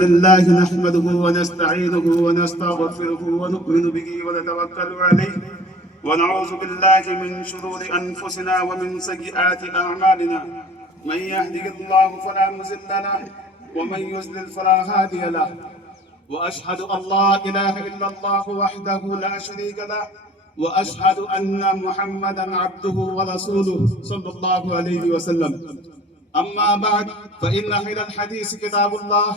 لله نحمده ونستعينه ونستغفره ونؤمن به ونتوكل عليه ونعوذ بالله من شرور أنفسنا ومن سيئات أعمالنا. من يهده الله فلا مضل له ومن يضلل فلا هادي له. وأشهد أن لا إله إلا الله وحده لا شريك له وأشهد أن محمدا عبده ورسوله صلى الله عليه وسلم. أما بعد فإن خير الحديث كتاب الله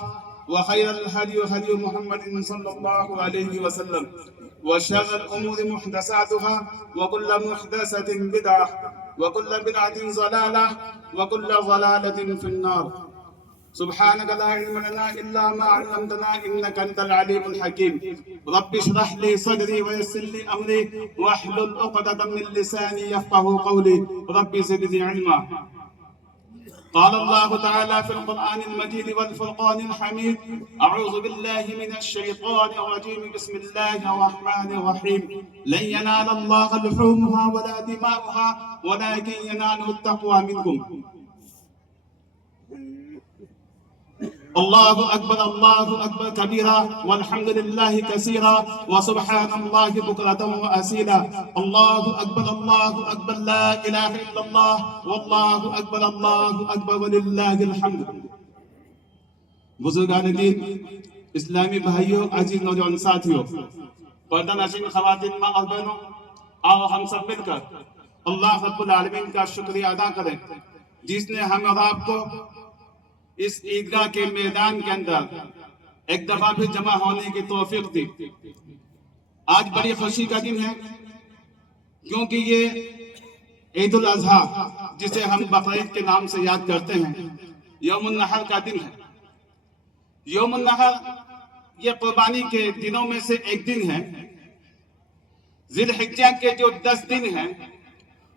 وخير الهدي هدي محمد صلى الله عليه وسلم وشر الأمور محدثاتها وكل محدثة بدعة وكل بدعة ضلالة وكل ضلالة في النار. سبحانك لا علم لنا إلا ما علمتنا إنك أنت العليم الحكيم. رب اشرح لي صدري ويسر لي أمري واحلل عقدة من لساني يفقهوا قولي. رب زدني علما. قال الله تعالى في القرآن المجيد والفرقان الحميد: أعوذ بالله من الشيطان الرجيم. بسم الله الرحمن الرحيم. لن ينال الله لحومها ولا دماؤها ولكن يناله التقوى منكم. الله أكبر الله أكبر كبيرا والحمد لله كثيرا وسبحان الله بكرة وأصيلا. الله أكبر لا إله إلا الله والله أكبر ولله الحمد. بزرگان دین، اسلامی بھائیوں، عزیز نوجوان ساتھیوں، پردہ نشین خواتین ماں اور بہنوں، آؤ ہم سب مل کر اللہ رب العالمین کا شکریہ ادا کریں جس نے ہمیں اور آپ کو اس عیدگاہ کے میدان کے اندر ایک دفعہ بھی جمع ہونے کی توفیق دی. آج بڑی خوشی کا دن ہے کیونکہ یہ عید الاضحیٰ جسے ہم بقرعید کے نام سے یاد کرتے ہیں، یوم النحر کا دن ہے. یوم النحر یہ قربانی کے دنوں میں سے ایک دن ہے. ذی الحجہ کے جو 10 دن ہیں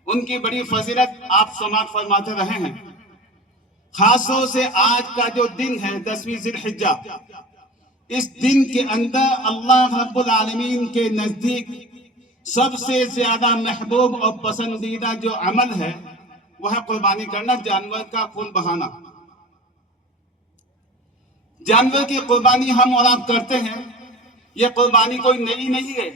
ان کی بڑی فضیلت آپ سماعت فرماتے رہے ہیں. خاص طور سے آج کا جو دن ہے 10ویں ذی الحجہ، اس دن کے اندر اللہ رب العالمین کے نزدیک سب سے زیادہ محبوب اور پسندیدہ جو عمل ہے وہ ہے قربانی کرنا، جانور کا خون بہانا. جانور کی قربانی ہم اور آپ کرتے ہیں. یہ قربانی کوئی نئی نہیں ہے،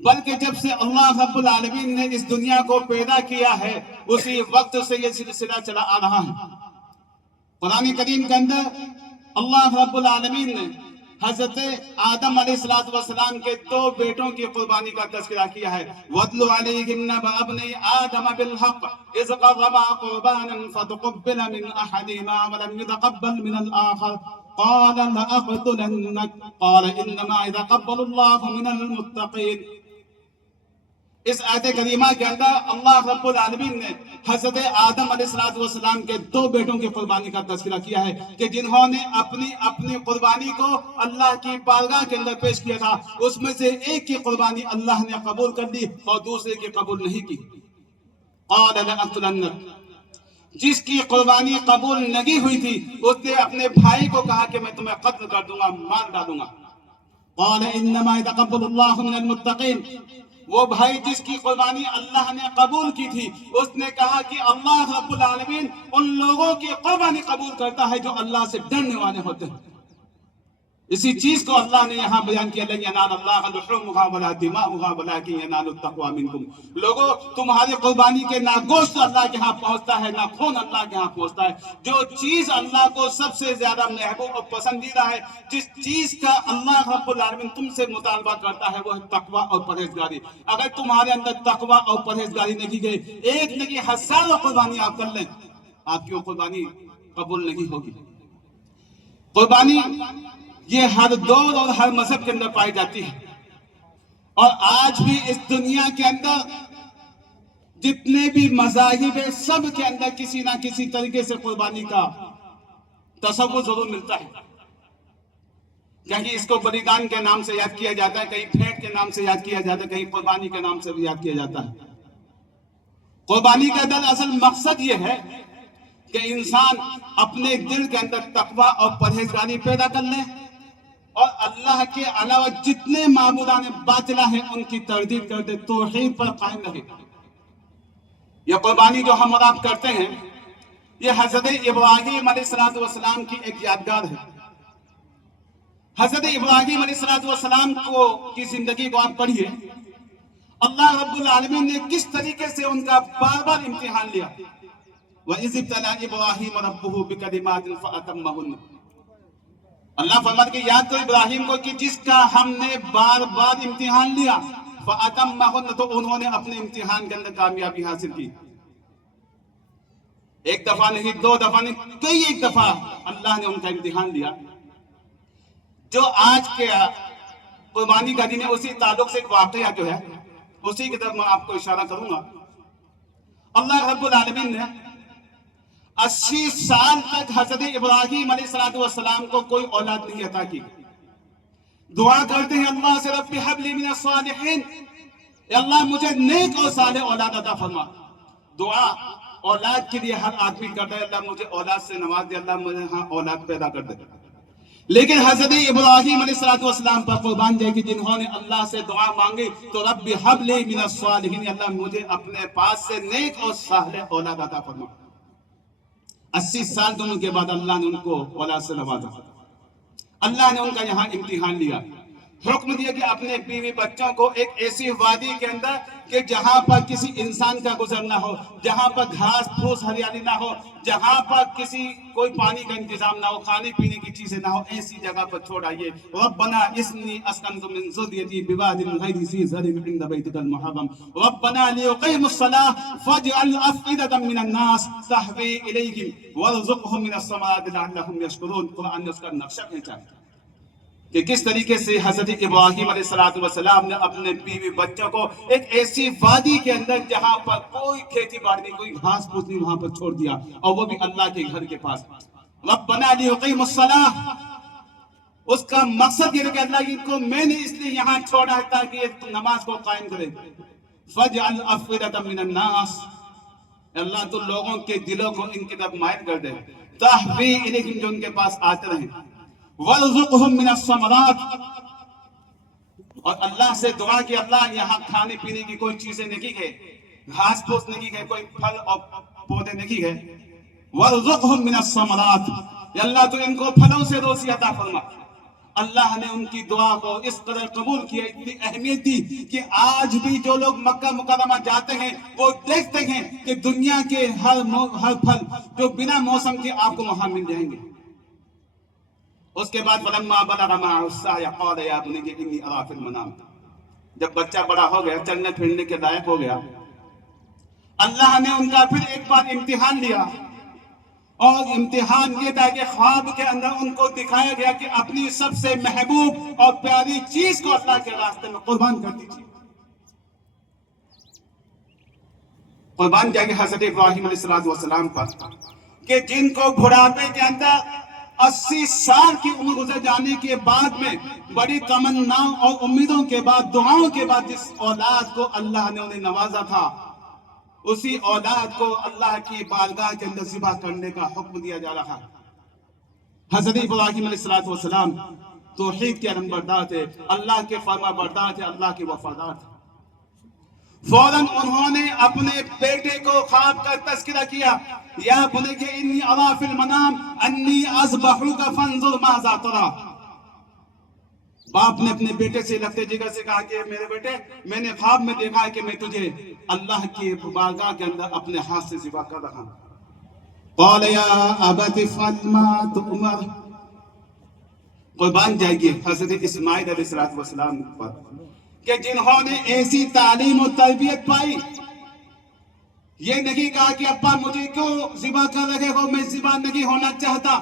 بلکہ جب سے اللہ رب العالمین نے اس دنیا کو پیدا کیا ہے اسی وقت سے یہ سلسلہ چلا آ رہا ہے. قرآن کریم کے اندر اللہ رب العالمین نے حضرت آدم علیہ السلام کے 2 بیٹوں کی قربانی کا تذکرہ کیا ہے. وَاتْلُ عَلَيْهِمْ نَبَأَ ابْنَيْ آدَمَ بِالْحَقِّ إِذْ قَرَّبَا قُرْبَانًا فَتُقُبِّلَ مِنْ أَحَدِهِمَا وَلَمْ يُتَقَبَّلْ مِنَ الْآخَرِ قَالَ لَأَقْتُلَنَّكَ قَالَ إِنَّمَا يَتَقَبَّلُ اللَّهُ مِنَ الْمُتَّقِينَ. اس آیت کریمہ کے اندر اللہ رب العالمین نے حضرت آدم علیہ السلام کے 2 بیٹوں کی قربانی کا تذکرہ کیا ہے کہ جنہوں نے اپنی قربانی کو اللہ کی بارگاہ کے اندر پیش کیا تھا. اس میں سے ایک کی قربانی اللہ نے قبول کر لی اور دوسرے کی قبول نہیں کی. قال لأقتلنك، جس کی قربانی قبول نہیں ہوئی تھی اس نے اپنے بھائی کو کہا کہ میں تمہیں قتل کر دوں گا، مار ڈالوں گا. قال انما يتقبل الله من المتقين. وہ بھائی جس کی قربانی اللہ نے قبول کی تھی اس نے کہا کہ اللہ رب العالمین ان لوگوں کی قربانی قبول کرتا ہے جو اللہ سے ڈرنے والے ہوتے ہیں. اسی چیز کو اللہ نے یہاں بیان کیا: لن ینال اللہ لحومها ولا دماؤها ولكن ينال التقوى منكم. لوگوں، تمہاری قربانی کے نہ گوشت اللہ کے ہاں پہنچتا ہے نہ خون اللہ کے ہاں پہنچتا ہے. جو چیز اللہ کو سب سے زیادہ محبوب اور پسندیدہ ہے، جس چیز کا اللہ رب العالمین تم سے مطالبہ کرتا ہے وہ ہے تقوی اور پرہیزگاری. اگر تمہارے اندر تقوی اور پرہیزگاری نہیں گئی، ایک نہیں ہزاروں قربانی آپ کر لیں، آپ کی قربانی قبول نہیں ہوگی. قربانی یہ ہر دور اور ہر مذہب کے اندر پائی جاتی ہے، اور آج بھی اس دنیا کے اندر جتنے بھی مذاہب ہیں سب کے اندر کسی نہ کسی طریقے سے قربانی کا تصور ضرور ملتا ہے. کہیں اس کو بلیدان کے نام سے یاد کیا جاتا ہے، کہیں پھینٹ کے نام سے یاد کیا جاتا ہے، کہیں قربانی کے نام سے بھی یاد کیا جاتا ہے. قربانی کا دراصل مقصد یہ ہے کہ انسان اپنے دل کے اندر تقوی اور پرہیزگاری پیدا کر لے اور اللہ کے علاوہ جتنے معبودان باطلہ ہیں ان کی تردید کر دے، توحید پر قائم رہے. یہ قربانی جو ہم اور آپ کرتے ہیں یہ حضرت ابراہیم علیہ السلام کی ایک یادگار ہے. حضرت ابراہیم علیہ السلام کو کی زندگی کو آپ پڑھیے، اللہ رب العالمین نے کس طریقے سے ان کا بار بار امتحان لیا. وَإِذِ ابْتَلَىٰ إِبْرَاهِيمَ رَبُّهُ بِكَلِمَاتٍ فَأَتَمَّهُنَّ. اللہ فرماتے کہ یاد کرو ابراہیم کو کہ جس کا ہم نے بار بار امتحان لیا، فَأَتَمَّهُنَّ، تو انہوں نے اپنے امتحان کے اندر کامیابی حاصل کی. ایک دفعہ نہیں، دو دفعہ نہیں، کئی ایک دفعہ اللہ نے ان کا امتحان لیا. جو آج کے قربانی کا دن ہے، اسی تعلق سے ایک واقعہ جو ہے اسی کی طرف میں آپ کو اشارہ کروں گا. اللہ رب العالمین نے 80 سال تک حضرت ابراہیم علیہ السلام کو کوئی اولاد نہیں عطا کی. دعا کرتے ہیں اللہ سے، رب ہب لی من الصالحین، اے اللہ مجھے نیک اور صالح اولاد عطا فرما. دعا اولاد کے لیے ہر آدمی کرتا ہے، اللہ مجھے اولاد سے نواز دے، اللہ مجھے ہاں اولاد پیدا کر دے. لیکن حضرت ابراہیم علیہ السلام پر قربان جائے کہ جنہوں نے اللہ سے دعا مانگی تو رب ہب لی من الصالحین، اللہ مجھے اپنے پاس سے نیک اور صالح اولاد عطا فرما. 80 سال دونوں کے بعد اللہ نے ان کو اولاد سے نوازا. اللہ نے ان کا یہاں امتحان لیا، حکم دیا کہ اپنے بیوی بچوں کو ایک ایسی وادی کے اندر کہ جہاں پر کسی انسان کا گزر نہ ہو، جہاں پر گھاس پھوس ہریالی نہ ہو، جہاں پر کوئی پانی کا انتظام نہ ہو، کھانے پینے کی چیزیں نہ ہو، ایسی جگہ پر چھوڑ آئیے. ربنا انی اسکنت من ذریتی بواد غیر ذی زرع عند بیتک المحرم ربنا لیقیموا الصلاة فاجعل افئدة من الناس تهوی الیہم وارزقهم من الثمرات لعلهم یشکرون. قرآن نے اس کا نقشہ کھینچا کہ کس طریقے سے حضرت ابراہیم علیہ السلام نے اپنے بیوی بچوں کو ایک ایسی وادی کے اندر جہاں پر کوئی کھیتی باڑی نہیں، کوئی گھاس پھوس نہیں، وہاں پر چھوڑ دیا، اور وہ بھی اللہ کے گھر کے پاس. ربنا لیقیموا الصلاة، اس کا مقصد یہ ہے کہ اللہ کو میں نے اس لیے یہاں چھوڑا ہے تاکہ یہ نماز کو قائم کرے. فَاجْعَلْ أَفْئِدَةً مِّنَ النَّاسِ، اللہ تو لوگوں کے دلوں کو ان کی طرف مائل کر دے، تَحْوِی الیہم، جو ان کے پاس آتے رہیں. وَارْزُقْهُم مِّنَ الثَّمَرَاتِ، اور اللہ سے دعا کہ اللہ یہاں کھانے پینے کی کوئی چیزیں نہیں ہے، گھاس پھوس نہیں ہے، کوئی پھل اور پودے نہیں ہے. وَارْزُقْهُم مِّنَ الثَّمَرَاتِ، یا اللہ تو ان کو پھلوں سے روزی عطا فرما. اللہ نے ان کی دعا کو اس قدر قبول کیا، اتنی اہمیت دی کہ آج بھی جو لوگ مکہ مکرمہ جاتے ہیں وہ دیکھتے ہیں کہ دنیا کے ہر پھل جو بنا موسم کے آپ کو وہاں مل جائیں گے. اس کے بعد فلما بلغ معه السعي قال يا بني اني ارى في المنام، جب بچہ بڑا ہو گیا، چلنے پھرنے کے لائق ہو گیا، اللہ نے ان کا پھر ایک بار امتحان لیا، اور امتحان یہ تھا کہ خواب کے اندر ان کو دکھایا گیا کہ اپنی سب سے محبوب اور پیاری چیز کو اللہ کے راستے میں قربان کر دیجیے. قربان جائیں گے حضرت ابراہیم علیہ السلام پر کہ جن کو بڑھاپے کے اندر 80 سال کی عمر گزر جانے کے بعد میں بڑی تمناؤں اور امیدوں کے بعد، دعاؤں کے بعد جس اولاد کو اللہ نے انہیں نوازا تھا، اسی اولاد کو اللہ کی بارگاہ کے اندر ذبح کرنے کا حکم دیا جا رہا. حضرت ابراہیم علیہ السلام توحید کے علمبردار تھے، اللہ کے فرما بردار تھے، اللہ کے وفادار تھے. فوراً انہوں نے اپنے بیٹے کو خواب کا تذکرہ کیا، یا بنی انی اری فی المنام انی اذبحک فانظر ماذا تری. باپ نے اپنے بیٹے سے لگتے جگر سے کہا کہ میرے بیٹے، میں نے خواب میں دیکھا ہے کہ میں تجھے اللہ کی بارگاہ کے اندر اپنے ہاتھ سے ذبح کر رہا ہوں. قال یا ابت افعل ما تؤمر. قربان جائیے حضرت اسماعیل علیہ السلام پر کہ جنہوں نے ایسی تعلیم و تربیت پائی، یہ نہیں کہا کہ ابا مجھے کیوں ذبح کر رہے ہو، میں ذبح نہیں ہونا چاہتا،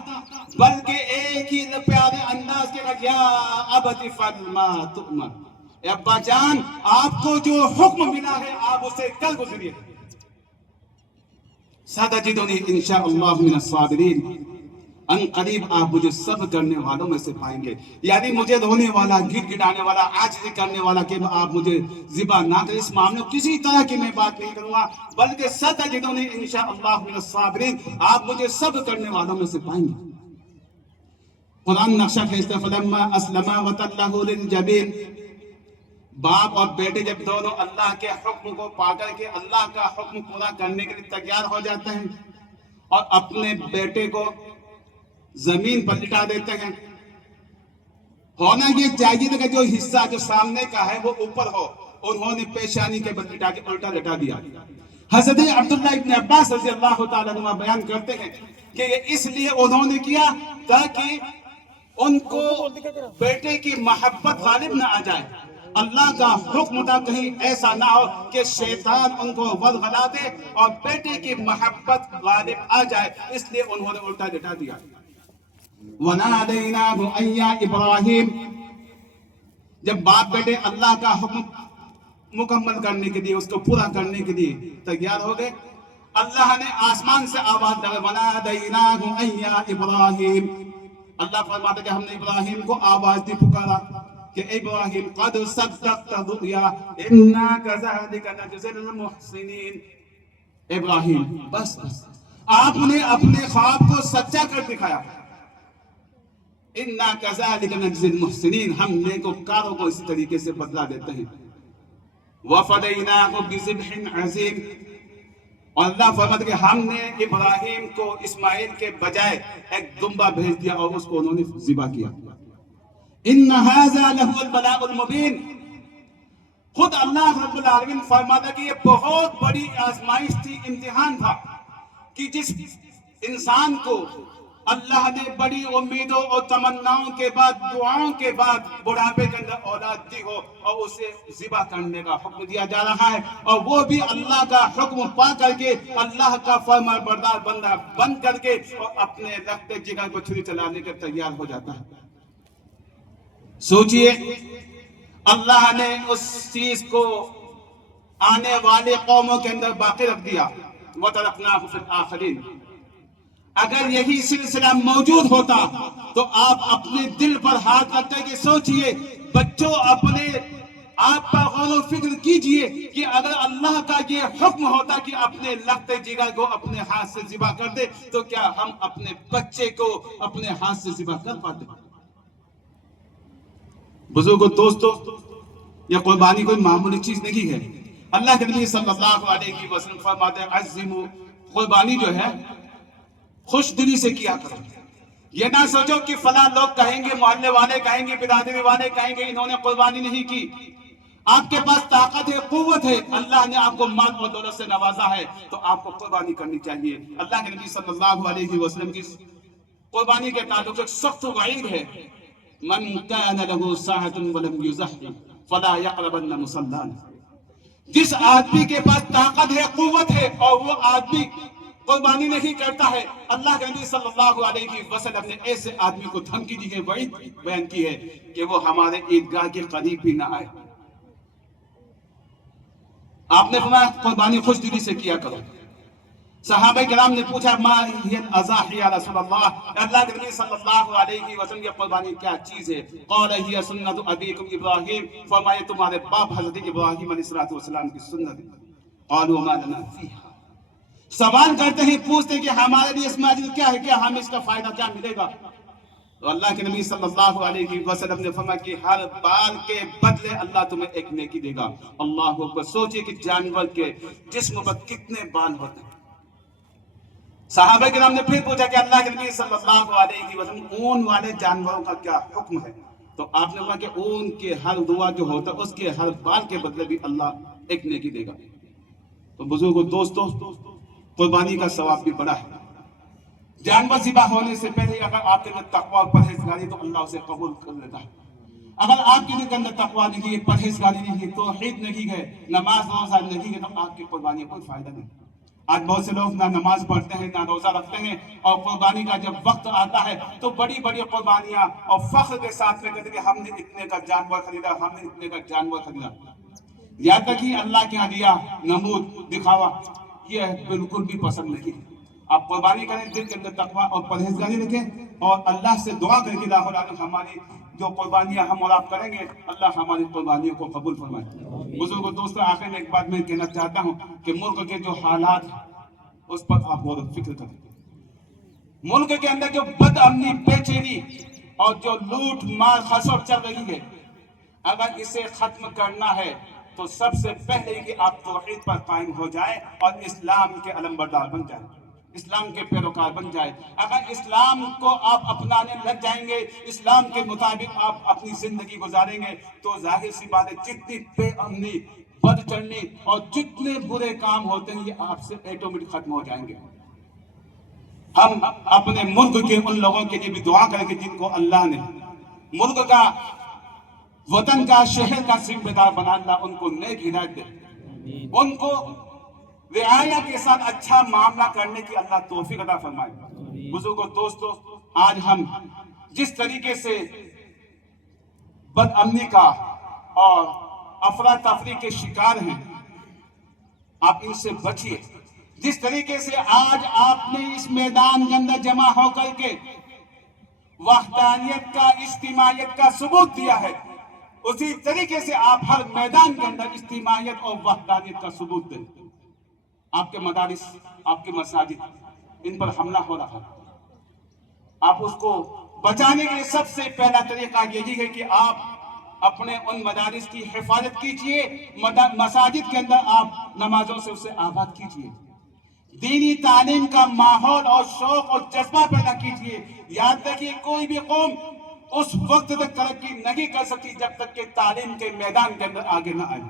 بلکہ ایک ہی پیارے انداز کے کہا یا ابت افعل ما تؤمر، اے ابا جان آپ کو جو حکم ملا ہے آپ اسے کر گزریے. ستجدنی انشاءاللہ من الصابرین، ان قریب آپ مجھے صبر کرنے والوں میں سے پائیں گے. یعنی مجھے رونے والا، گڑ گڑانے والا، عاجزی کرنے والا کہ آپ مجھے ذبح نہ کریں، اس معاملے میں کسی طرح کی میں بات نہیں کروں گا، بلکہ ستجدنی انشاءاللہ من الصابرین، آپ مجھے صبر کرنے والوں میں سے پائیں گے. قرآن نقشہ کھینچتا فلما اسلما وتلہ للجبین، باپ اور بیٹے جب دونوں اللہ کے حکم کو پا کر کے اللہ کا حکم پورا کرنے کے لیے تیار ہو جاتے ہیں اور اپنے بیٹے کو زمین پر لٹا دیتے ہیں، ہونا یہ چاہیے تھا کہ جو حصہ جو سامنے کا ہے وہ اوپر ہو، انہوں نے پیشانی کے بل لٹا کے الٹا لٹا دیا۔ حضرت عبداللہ ابن عباس رضی اللہ تعالیٰ عنہ بیان کرتے ہیں کہ یہ اس لیے انہوں نے کیا تاکہ ان کو بیٹے کی محبت غالب نہ آ جائے، اللہ کا حکم تھا کہیں ایسا نہ ہو کہ شیطان ان کو ورغلا دے اور بیٹے کی محبت غالب آ جائے، اس لیے انہوں نے الٹا لٹا دیا۔ وَنَادَيْنَاهُ أَن يَا إِبْرَاهِيمُ، جب باپ بیٹے اللہ کا حکم مکمل کرنے کے لیے، اس کو پورا کرنے کے لیے تیار ہو گئے، اللہ نے آسمان سے آواز لگائی، وَنَادَيْنَاهُ أَن يَا إِبْرَاهِيمُ، اللہ فرماتا کہ ہم نے ابراہیم کو آواز دی، پکارا کہ ابراہیم قد صدقت الرؤیا انا كذلك نجزي المحسنین، ابراہیم بس آپ نے اپنے خواب کو سچا کر دکھایا، انا كذلك نجزي المحسنین، ہم نیکوکاروں کو اسی طریقے سے بدلہ دیتے ہیں۔ وفدیناہ بذبح عظیم، اور اللہ فرماتا کہ ہم نے ابراہیم کو اسماعیل کے بجائے ایک دمبا بھیج دیا اور اس کو انہوں نے ذبح کیا۔ ان ھذا لہو البلاء المبین، خود اللہ رب العالمین فرماتا کہ یہ بہت بڑی آزمائش تھی، امتحان تھا کہ جس انسان کو اللہ نے بڑی امیدوں اور تمناؤں کے بعد، دعاؤں کے بعد بڑھاپے کے اندر اولاد دی ہو اور اسے ذبح کرنے کا حکم دیا جا رہا ہے، اور وہ بھی اللہ کا حکم پا کر کے اللہ کا فرما بردار بندہ بن کر کے اور اپنے رخت جگر کو چھری چلانے کے تیار ہو جاتا ہے۔ سوچئے اللہ نے اس چیز کو آنے والے قوموں کے اندر باقی رکھ دیا، وَتَرَكْنَاهُ فِي الْآخِرِينَ۔ اگر یہی سلسلہ موجود ہوتا تو آپ اپنے دل پر ہاتھ رکھتے کہ سوچئے بچوں، اپنے آپ پر غور و فکر کیجئے کہ اگر اللہ کا یہ حکم ہوتا کہ اپنے لخت جگر کو اپنے ہاتھ سے ذبح کر دے تو کیا ہم اپنے بچے کو اپنے ہاتھ سے ذبح کر پاتے؟ بزرگوں، دوستو، یہ قربانی کوئی معمولی چیز نہیں ہے۔ اللہ کے نبی صلی اللہ علیہ وسلم فرماتے ہیں عزموا، قربانی جو ہے خوش دلی سے کیا کرو، یہ نہ سوچو کہ فلاں لوگ کہیں گے، محلے والے کہیں گے، برادری والے کہیں گے انہوں نے قربانی نہیں کی۔ آپ کے پاس طاقت ہے، قوت ہے، اللہ نے آپ کو مال و دولت سے نوازا ہے تو آپ کو قربانی کرنی چاہیے۔ اللہ کے نبی صلی اللہ علیہ وسلم کی قربانی کے تعلق ایک سخت وعید ہے، من کان له ساعة ولم یضحی فلا یقربن مصلانا، جس آدمی کے پاس طاقت ہے، قوت ہے اور وہ آدمی قربانی نہیں کرتا ہے، اللہ کے نبی صلی اللہ علیہ وسلم نے ایسے آدمی کو دھمکی دی ہے، وعید بیان کی ہے کہ وہ ہمارے عیدگاہ کے قریب بھی نہ آئے۔ آپ نے فرمایا قربانی خوش دلی سے کیا کرو۔ صحابہ کرام نے پوچھا ما ہی الاضاحی یا رسول اللہ، اللہ کے نبی صلی اللہ علیہ وسلم یہ قربانی کیا چیز ہے؟ قال ہی سنت ابیکم ابراہیم، فرمایا تمہارے باپ حضرت ابراہیم علیہ السلام کی سنت ہے۔ قالوا ما لنا فیہا، سوال کرتے ہیں، پوچھتے ہیں کہ ہمارے لیے اس میں اجر کیا ہے، کیا ہم اس کا فائدہ کیا ملے گا؟ تو اللہ کے نبی صلی اللہ علیہ وسلم نے فرمایا کہ ہر بال کے بدلے اللہ تمہیں ایک نیکی دے گا۔ اللہ اکبر، سوچئے کہ جانور کے جسم پر کتنے بال ہوتے ہیں۔ صحابہ کرام نے پھر پوچھا کہ اللہ کے نبی صلی اللہ علیہ وسلم اون والے جانوروں کا کیا حکم ہے؟ تو آپ نے کہا کہ اون کے ہر دعا جو ہوتا ہے اس کے ہر بال کے بدلے بھی اللہ ایک نیکی دے گا۔ تو بزرگوں، دوستو، قربانی کا ثواب بھی بڑا ہے۔ جانور ذبح ہونے سے پہلے اگر آپ کے اندر تقوی اور پرہیزگاری تو اللہ اسے قبول کر لیتا ہے۔ اگر آپ کے اندر تقوی نہیں ہے، پرہیزگاری نہیں ہے، توحید نہیں ہے، نماز روزہ نہیں ہے، تو آپ کی قربانی کا کوئی فائدہ نہیں۔ آج بہت سے لوگ نہ نماز پڑھتے ہیں، نہ روزہ رکھتے ہیں، اور قربانی کا جب وقت آتا ہے تو بڑی بڑی قربانیاں اور فخر کے ساتھ میں کہتے ہیں کہ ہم نے اتنے کا جانور خریدا، ہم نے اتنے کا جانور خریدا۔ یا تک ہی اللہ کے ہدیہ، نمود، دکھاوا، یہ بالکل بھی پسند نہیں۔ آپ قربانی کریں، دل کے اندر تقوی اور پرہیزگاری رکھیں، اور اللہ سے دعا کریں کہ اللہ تعالیٰ ہماری جو قربانیاں ہم اور آپ کریں گے، اللہ ہماری قربانیوں کو قبول فرمائے۔ بزرگوں، دوستوں، آخر میں ایک بات میں کہنا چاہتا ہوں کہ ملک کے جو حالات اس پر آپ غور و فکر کریں۔ ملک کے اندر جو بد امنی، بے چینی اور جو لوٹ مار خسور چل رہی ہے، اگر اسے ختم کرنا ہے تو سب سے پہلے کہ آپ توحید پر قائم ہو جائیں اور اسلام کے علمبردار بن جائیں۔ اسلام کے پیروکار بن جائے. اگر اسلام کو آپ اپنانے لگ جائیں گے، اسلام کے مطابق آپ اپنی زندگی گزاریں گے، تو ظاہر سی بات ہے جتنی بے امنی، بد چلنی اور جتنے برے کام ہوتے ہیں یہ آپ سے ایٹومیٹک ختم ہو جائیں گے. ہم اپنے ملک کے ان لوگوں کے لیے بھی دعا کریں گے جن کو اللہ نے ملک کا، وطن کا، شہر کا ذمہ دار بنا. اللہ ان کو نیک ہدایت دے، ان کو رعایا کے ساتھ اچھا معاملہ کرنے کی اللہ توفیق عطا فرمائے. بزرگوں، دوستوں، آج ہم جس طریقے سے بد امنی کا اور افراتفری کے شکار ہیں، آپ ان سے بچیے. جس طریقے سے آج آپ نے اس میدان کے اندر جمع ہو کر کے وحدانیت کا، اجتماعیت کا ثبوت دیا ہے، اسی طریقے سے آپ ہر میدان کے اندر اجتماعیت اور وحدانیت کا ثبوت دیں. آپ کے مدارس، آپ کے مساجد، ان پر حملہ ہو رہا ہے. آپ اس کو بچانے کے لیے سب سے پہلا طریقہ یہی ہے کہ آپ اپنے ان مدارس کی حفاظت کیجئے، مساجد کے اندر آپ نمازوں سے اسے آباد کیجئے، دینی تعلیم کا ماحول اور شوق اور جذبہ پیدا کیجئے. یاد رکھیے کوئی بھی قوم اس وقت تک ترقی نہیں کر سکتی جب تک کہ تعلیم کے میدان کے اندر آگے نہ آئے.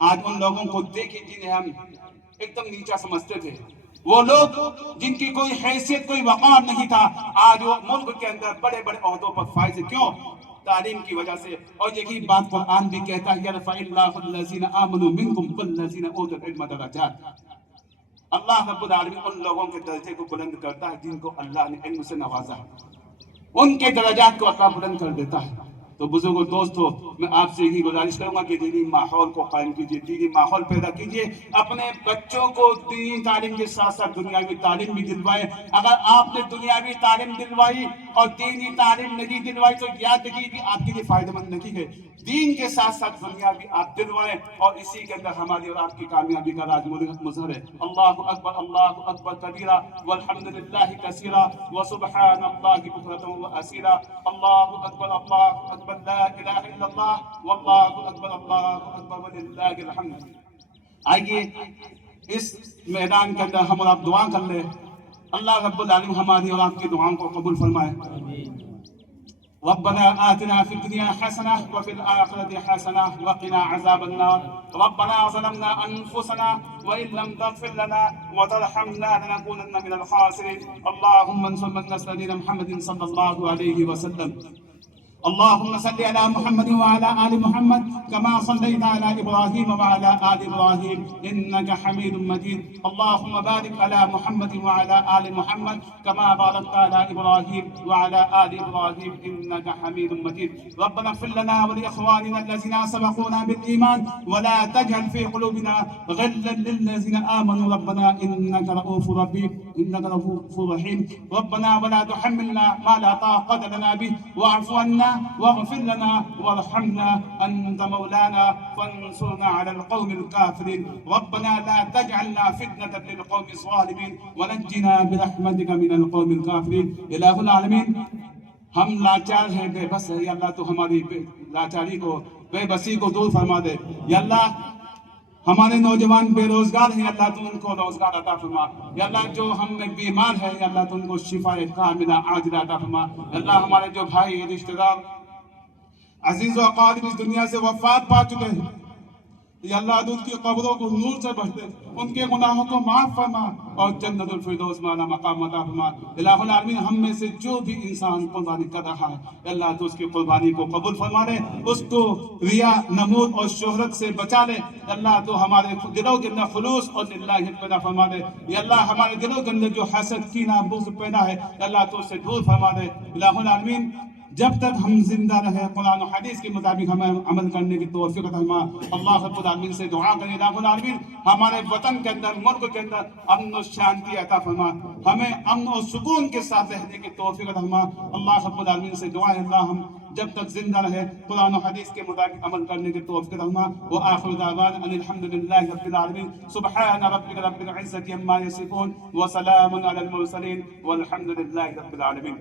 آج ان لوگوں کو دیکھیں جنہیں ہم ایک دم نیچا سمجھتے تھے، وہ لوگ جن کی کوئی حیثیت، کوئی وقار نہیں تھا، آج وہ ملک کے اندر بڑے بڑے عہدوں پر فائز. کیوں؟ تعلیم کی وجہ سے. اور یہی بات قرآن بھی کہتا ہے، یرفع اللہ الذین آمنوا منکم والذین اوتوا العلم درجات. اللہ رب العالمین ان لوگوں کے درجے کو بلند کرتا ہے جن کو اللہ نے علم سے نوازا ہے، ان کے درجات کو اللہ بلند کر دیتا ہے. تو بزرگوں، دوستو، میں آپ سے یہی گزارش کروں گا کہ دینی ماحول کو قائم کیجئے، دینی ماحول پیدا کیجئے، اپنے بچوں کو دینی تعلیم کے ساتھ ساتھ دنیاوی تعلیم بھی دلوائے. اگر آپ نے دنیاوی تعلیم دلوائی اور دینی تعلیم نہیں دلوائی تو یاد رکھیے بھی آپ کے لیے فائدہ مند نہیں ہے. دین کے ساتھ ساتھ دنیاوی آپ دلوائیں، اور اسی کے اندر ہماری اور آپ کی کامیابی کا راز مظہر ہے. اللہ اکبر، اللہ اکبر کبیرہ، والحمدللہ کثیرہ، وسبحان اللہ بکرۃ واسیلا. اللہ اکبر، اللہ اکبر، لا الہ الا اللہ، واللہ اکبر، اللہ اکبر، وللہ الحمد. آئیے اس میدان کے اندر ہم اور آپ دعا کر لیں. اللہ رب العالمین ہماری اور آپ کی دعاؤں کو قبول فرمائے. ربنا آتنا في الدنيا حسنة وفي الآخرة حسنة وقنا عذاب النار. ربنا ظلمنا أنفسنا وإن لم تغفر لنا وترحمنا لنكونن من الخاسرين. اللهم انصر من نصر دين محمد صلى الله عليه وسلم. اللهم صل على محمد وعلى آل محمد كما صليت على إبراهيم وعلى آل إبراهيم إنك حميد مجيد. اللهم بارك على محمد وعلى آل محمد كما باركت على إبراهيم وعلى آل إبراهيم إنك حميد مجيد. ربنا اغفر لنا ولإخواننا الذين سبقونا بالإيمان ولا تجعل في قلوبنا غلا للذين آمنوا ربنا إنك رؤوف رحيم، إنك رؤوف رحيم. ربنا ولا تحملنا ما لا طاقة لنا به واعف عنا واغفر لنا وارحمنا أنت مولانا فانصرنا على القوم الكافرين. ربنا لا تجعلنا فتنة للقوم الظالمين ونجنا برحمتك من القوم الكافرين. الہ العالمین، ہم لاچار ہیں، بے بس ہے. یا اللہ تو ہماری لاچاری کو، بے بسی کو دور فرما دے. یا اللہ ہمارے نوجوان بے روزگار ہیں، اللہ تو ان کو روزگار عطا فرما. یا اللہ جو ہم میں بیمار ہے، یا اللہ تو ان کو شفا کاملہ عاجلہ عطا فرما. یا اللہ ہمارے جو بھائی رشتہ دار عزیز و اقارب اس دنیا سے وفات پا چکے ہیں، یا اللہ ان کی قبروں کو نور سے بھر دے، ان کے گناہوں کو معاف فرما اور جنت الفردوس میں اعلیٰ مقام عطا فرما. الہ العالمین ہم میں سے جو بھی انسان قربانی کر رہا ہے، اللہ تو اس کی قربانی کو قبول فرما لے، اس کو ریا، نمود اور شہرت سے بچا لے. اللہ تو ہمارے دلوں کے اندر خلوص اور للہیت پیدا فرما دے. یا اللہ ہمارے دلوں کے اندر جو حسد، کینہ، بغض پیدا ہے، اللہ تو اس سے دور فرما دے. الہ العالمین جب تک ہم زندہ رہے قرآن و حدیث کے مطابق ہمیں عمل کرنے کی توفیق عطا فرما. اللہ رب العالمین سے دعا کریں، الہ العالمین ہمارے وطن کے اندر، ملک کے اندر امن و شانتی عطا فرما، ہمیں امن و سکون کے ساتھ رہنے کی توفیق عطا فرما. اللہ رب العالمین سے دعا ہے اللہ ہم جب تک زندہ رہے قرآن و حدیث کے مطابق عمل کرنے کی توفیق عطا فرما. وآخر دعوانا ان الحمدللہ رب العالمین. سبحان ربک رب العزة عما یصفون وسلام علی المرسلین والحمدللہ رب العالمین.